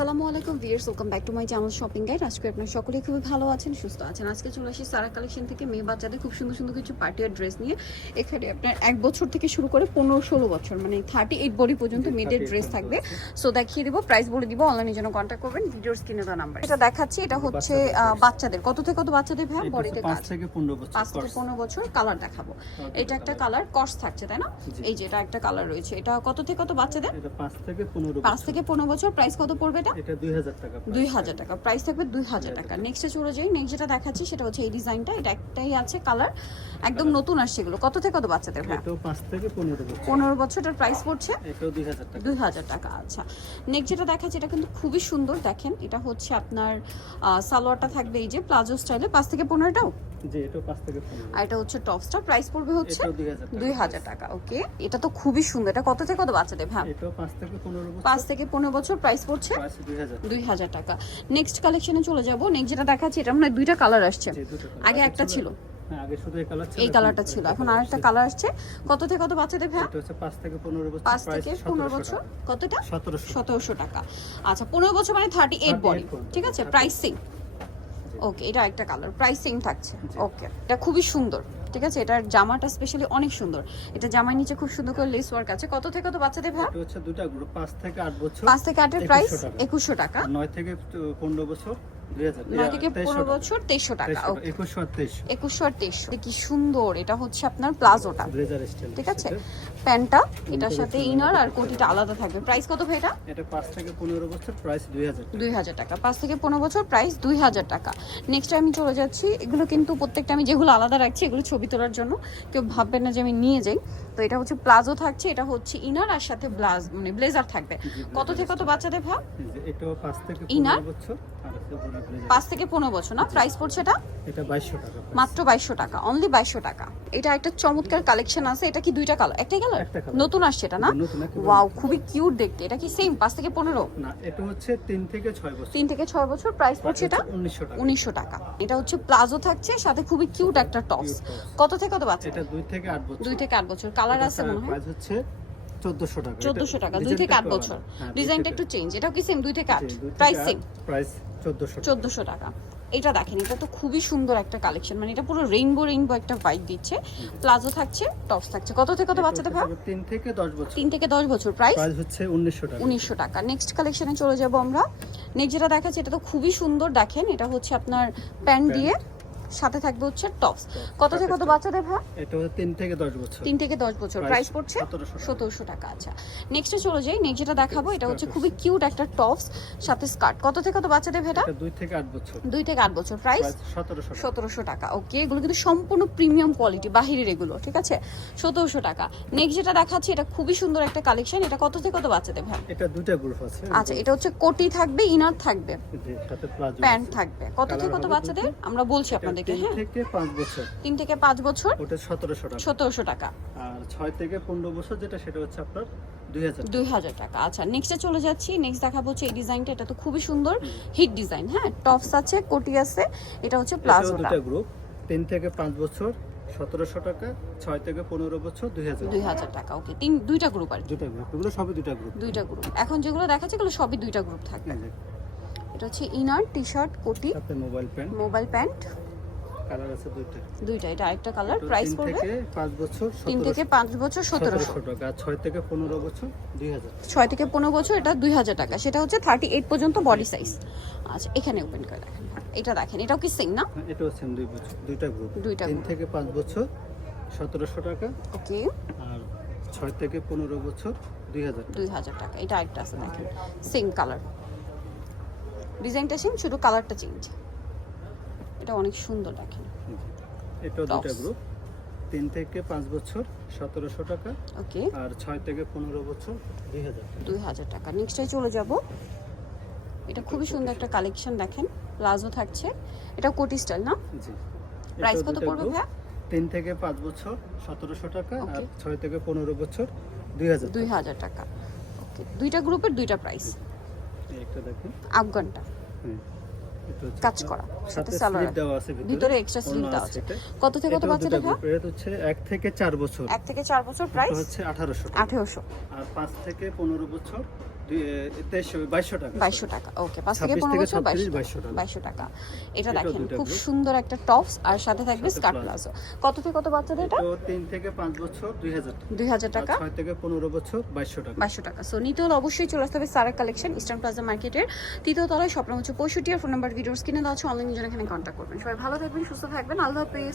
আসসালামু আলাইকুম viewers welcome back to my channel shopping guide. আজকে আপনারা সকলে খুবই ভালো আছেন সুস্থ আছেন। আজকে চলে আসি সারা কালেকশন থেকে মেয়ে বাচ্চাদের খুব সুন্দর সুন্দর কিছু পার্টিয়ার ড্রেস নিয়ে। এখানে আপনার এক বছর থেকে শুরু করে পনেরো ষোলো বছর মানে থার্টি এইট বডি পর্যন্ত মেয়েদের ড্রেস থাকবে। সো দেখিয়ে দিব প্রাইস বলে দিব অনলাইনের জন্য কন্ট্যাক্ট করবেন। ভিডিওর স্ক্রিনে দেওয়া নাম্বার এটা দেখাচ্ছি এটা হচ্ছে বাচ্চাদের কত থেকে কত বাচ্চাদের ভ্যাম বডিতে পাঁচ থেকে পনেরো বছর পাঁচ থেকে পনেরো বছর কালার দেখাবো। এটা একটা কালার কস থাকছে তাই না? এই যে এটা একটা কালার রয়েছে। এটা কত থেকে কত বাচ্চাদের? পাঁচ থেকে পনেরো পাঁচ থেকে পনেরো বছর। প্রাইস কত পড়বে এটা এটা দুই হাজার টাকা প্রাইস থাকবে। দুই হাজার টাকা। নেক্সটে চলে যাই। নেক্সট যেটা দেখাচ্ছি সেটা হচ্ছে এই ডিজাইনটা এটা একটাই আছে কালার একদম নতুন আসছে এগুলো। কত থেকে কত বাচ্চাদের ভাই? থেকে পনেরো বছর। পনেরো বছরটার প্রাইস পড়ছে? দুই হাজার টাকা। আচ্ছা। নেক্সট যেটা দেখাচ্ছে এটা কিন্তু খুবই সুন্দর দেখেন। এটা হচ্ছে আপনার সালোয়ারটা থাকবে এই যে প্লাজো স্টাইলে পাঁচ থেকে পনেরোটাও? জি থেকে আর এটা হচ্ছে টপসটা প্রাইস পড়বে হচ্ছে এটাও দুই হাজার টাকা। ওকে এটা তো খুবই সুন্দর। এটা কত থেকে কত বাচ্চাদের ভাই? এটাও পাঁচ থেকে পনেরো বছর। থেকে প্রাইস পড়ছে প্রাইস দুই হাজার দুই হাজার টাকা। নেক্সট কালেকশনে চলে যাব। নেক্সট যেটা দেখাচ্ছি এটা মানে দুইটা কালার আসছে। আগে একটা ছিল। এই কালারটা ছিল এখন আসছে। আরেকটা কালার আসছে। কত থেকে কত বাচ্চাদের ভ্যা এটা পাঁচ থেকে পনেরো বছর পাঁচ থেকে পনেরো বছর। কতটা? সতেরোশো। টাকা। আচ্ছা পনেরো বছর মানে থার্টি এইট বডি ঠিক আছে? প্রাইসিং ওকে এটা একটা কালার প্রাইস প্রাইসিং থাকছে ওকে এটা খুবই সুন্দর। ঠিক আছে? এটার জামাটা স্পেশালি অনেক সুন্দর। এটা জামার নিচে খুব সুন্দর করে লেস ওয়ার্ক আছে। কত থেকে কত বাচ্চাদের ভাই? এটা হচ্ছে দুটো গ্রুপ 5 থেকে 8 বছর 5 থেকে 8 এর প্রাইস 2100 টাকা। একুশশো টাকা। থেকে পনেরো বছর। থেকে পনেরো বছর তেইশশো টাকা ওকে। একুশশো আর তেইশশো। একুশশো আর তেইশশো। কি সুন্দর এটা হচ্ছে আপনার প্লাজোটা। ঠিক আছে? প্যান্টটা এটার সাথে ইনার আর কোটিটা আলাদা থাকবে। প্রাইস কত ভাই এটা? এটা পাঁচ থেকে পনেরো বছর প্রাইস দুই হাজার দুই হাজার টাকা। পাঁচ থেকে পনেরো বছর প্রাইস দুই হাজার টাকা। নেক্সট আমি চলে যাচ্ছি। এগুলো কিন্তু প্রত্যেকটা আমি যেগুলো আলাদা রাখছি এগুলো ছবি তোলার জন্য কেউ ভাববেন না যে আমি নিয়ে যাই। তো এটা হচ্ছে প্লাজো থাকছে এটা হচ্ছে ইনার আর সাথে ব্লাজ মানে ব্লেজার থাকবে। কত থেকে কত বাচ্চাদের ভাব? এটাও পাঁচ থেকে ইনার? বছর পাঁচ থেকে পনেরো বছর না? প্রাইস পড়ছে এটা? এটা বাইশশো টাকা মাত্র বাইশশো টাকা অনলি বাইশশো টাকা। এটা একটা চমৎকার কালেকশন আছে এটা কি দুইটা কালার একটাই কালার নতুন আসছে এটা না? ওয়াও খুবই কিউট দেখতে। এটা কি সেম পাঁচ থেকে পনেরো? না এটা হচ্ছে তিন থেকে ছয় বছর। তিন থেকে ছয় বছর প্রাইস পড়ছে এটা? উনিশশো টাকা। উনিশশো টাকা। এটা হচ্ছে প্লাজো থাকছে সাথে খুবই কিউট একটা টপস কত থেকে কত বাচ্চা? এটা দুই থেকে আট বছর। দুই থেকে আট বছর। কালার আছে মনে হয়? হচ্ছে চোদ্দশো টাকা। চোদ্দশো টাকা দুই থেকে আট বছর। হ্যাঁ, ডিজাইনটা একটু চেঞ্জ এটাও কি সেম দুই থেকে আট? প্রাইস প্রাইস সেম প্রাইস চোদ্দশো চোদ্দশো টাকা। এটা দেখেন এটা তো খুবই সুন্দর একটা কালেকশন মানে এটা পুরো রেইনবো রেইনবো একটা ভাইব দিচ্ছে। প্লাজো থাকছে টপস থাকছে। কত থেকে কত বাচ্চাদের ভাব তিন থেকে দশ বছর। তিন থেকে দশ বছর প্রাইস প্রাইস হচ্ছে উনিশশো টাকা। উনিশশো টাকা। নেক্সট কালেকশনে চলে যাব আমরা। নেক্সট যেটা দেখাচ্ছি এটা তো খুবই সুন্দর দেখেন। এটা হচ্ছে আপনার প্যান্ট দিয়ে সাথে থাকবে হচ্ছে টপস। কত থেকে কত বাচ্চাদের ভাব এটা হচ্ছে তিন থেকে দশ বছর। তিন থেকে দশ বছর। প্রাইস পড়ছে 1700 টাকা। আচ্ছা। নেক্সটে চলে যাই। নেক্সট যেটা দেখাবো এটা হচ্ছে খুবই কিউট একটা টপস সাথে স্কার্ট। কত থেকে কত বাচ্চাদের ভেটা এটা? দুই থেকে আট বছর। দুই থেকে আট বছর। প্রাইস প্রাইস সতেরোশো টাকা। ওকে এগুলো কিন্তু সম্পূর্ণ প্রিমিয়াম কোয়ালিটি বাহিরের এগুলো ঠিক আছে? সতেরোশো টাকা। নেক্সট যেটা দেখাচ্ছি এটা খুবই সুন্দর একটা কালেকশন এটা কত থেকে কত বাচ্চাদের ভাই? এটা দুইটা গ্রুপ আছে। আচ্ছা এটা হচ্ছে কোটি থাকবে ইনার থাকবে। প্যান্ট থাকবে। কত থেকে কত বাচ্চাদের? আমরা বলছি আপনাদেরকে তিন হ্যাঁ। থেকে পাঁচ বছর। তিন থেকে পাঁচ বছর? ওটা সতেরোশো টাকা। সতেরোশো টাকা। আর ছয় থেকে পনেরো বছর যেটা সেটা হচ্ছে আপনার দুই হাজার দুই হাজার টাকা। আচ্ছা নেক্সটে চলে যাচ্ছি। নেক্সট দেখাবো হচ্ছে এই ডিজাইনটা এটা তো খুবই সুন্দর। হিট ডিজাইন হ্যাঁ? টপস আছে কোটি আছে। এটা হচ্ছে প্লাজোটা। দুটা গ্রুপ তিন থেকে পাঁচ বছর সতেরোশো টাকা। ছয় থেকে পনেরো বছর দুই হাজার দুই হাজার টাকা ওকে তিন দুইটা গ্রুপ আর দুটা গ্রুপ এগুলো সবই দুটা গ্রুপ দুইটা গ্রুপ এখন যেগুলো দেখাচ্ছে এগুলো সবই দুইটা গ্রুপ থাকবে এটা হচ্ছে ইনার টি শার্ট কোটি। সাথে mobile pant mobile pant colour আছে দুইটা। দুইটা এটা আরেকটা কালার প্রাইস পড়বে থেকে পাঁচ বছর তিন থেকে পাঁচ বছর সতেরোশো। সতেরোশো টাকা আর ছয় থেকে পনেরো বছর দুই হাজার। ছয় থেকে পনেরো বছর এটা দুই হাজার টাকা। সেটা হচ্ছে থার্টি এইট পর্যন্ত বডি সাইজ আচ্ছা এখানে ওপেন করে দেখেন। এটা দেখেন এটাও কি সেম না? হ্যাঁ, এটাও সেম দুই বছর দুইটা গ্রুপ দুইটা তিন থেকে পাঁচ বছর সতেরোশো টাকা। ওকে আর ছয় থেকে পনেরো বছর দুই হাজার দুই হাজার টাকা এটা আরেকটা আছে দেখেন সেম কালার ডিজাইনটা সেম শুধু কালারটা চেঞ্জ এটা অনেক সুন্দর দেখেন। এটা Tops। গ্রুপ তিন থেকে পাঁচ বছর সতেরোশো টাকা। ওকে। আর ছয় থেকে পনেরো বছর দুই হাজার দুই হাজার টাকা। নেক্সটে চলে যাব। এটা খুবই সুন্দর একটা কালেকশন দেখেন। প্লাজো থাকছে। এটা কোটি স্টাইল না? জি। প্রাইস কত পড়বে ভাইয়া? তিন থেকে পাঁচ বছর সতেরোশো টাকা। আর ছয় থেকে পনেরো বছর দুই হাজার দুই হাজার টাকা। ওকে। দুইটা গ্রুপের দুইটা প্রাইস একটা দেখেন। আফগানটা। হচ্ছে কাজ করা সাথে স্যালারি সালোয়ার দেওয়া আছে ভিতরে এক্সট্রা স্লিভ ওড়না দেওয়া আছে কত থেকে কত বাচ্চা group, এটা হচ্ছে 1 থেকে 4 বছর। 1 থেকে 4 বছর প্রাইস হচ্ছে আঠারোশো আঠেরোশো। আর 5 থেকে পনেরো বছর তেইশশো বাইশশো টাকা ওকে পাঁচ থেকে পনেরো বছর বাইশশো টাকা। এটা দেখেন খুব সুন্দর একটা টপস আর সাথে থাকবে স্কার্ট প্লাজো। প্লাজো কত থেকে কত বাচ্চাদের এটা? তিন থেকে পাঁচ বছর দুই হাজার টাকা। দুই হাজার টাকা? আর ছয় থেকে পনেরো বছর বাইশশো টাকা। বাইশশো টাকা। সো নিতে হলে অবশ্যই চলে আসতে হবে সারা কালেকশন ইস্টার্ন প্লাজা মার্কেটের তৃতীয় তলায়। স্বপ্ন হচ্ছে পঁয়ষট্টি আর ফোন নাম্বার ভিডিওস কিনে দেওয়া হচ্ছে অনলাইন জন্য এখানে কন্ট্যাক্ট করবেন। সবাই ভালো থাকবেন সুস্থ থাকবেন। আল্লাহ হাফেজ।